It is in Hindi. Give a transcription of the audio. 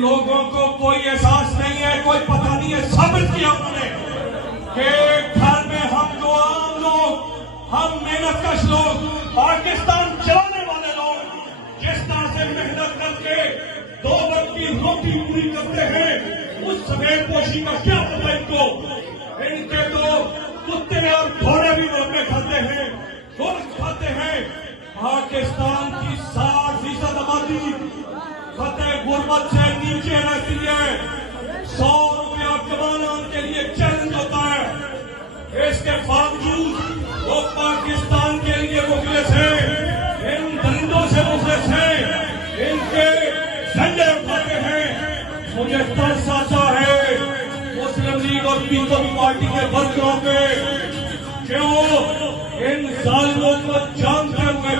लोगों को कोई एहसास नहीं है, कोई पता नहीं है। साबित किया उन्होंने कि घर में हम जो आम लोग, हम मेहनतकश लोग, पाकिस्तान चलाने वाले लोग जिस तरह से मेहनत करके 2 वक्त की रोटी पूरी करते हैं, उस सफेद पोशी का क्या पता इनको। इनके तो कुत्ते और घोड़े भी रोके खाते हैं, गोश्त खाते हैं। पाकिस्तान की 60% आबादी खतरे गुर्बत से नीचे रहती है। 100 रुपया कमाना उनके लिए चैलेंज होता है। इसके बावजूद वो पाकिस्तान के लिए मुखलिस है, इन दरिंदों से मुखलिस है, इनके झंडे उठाते हैं। मुझे तरस आता है मुस्लिम लीग और पीपल्स पार्टी के वर्करों पे, क्यों इन जालिमों को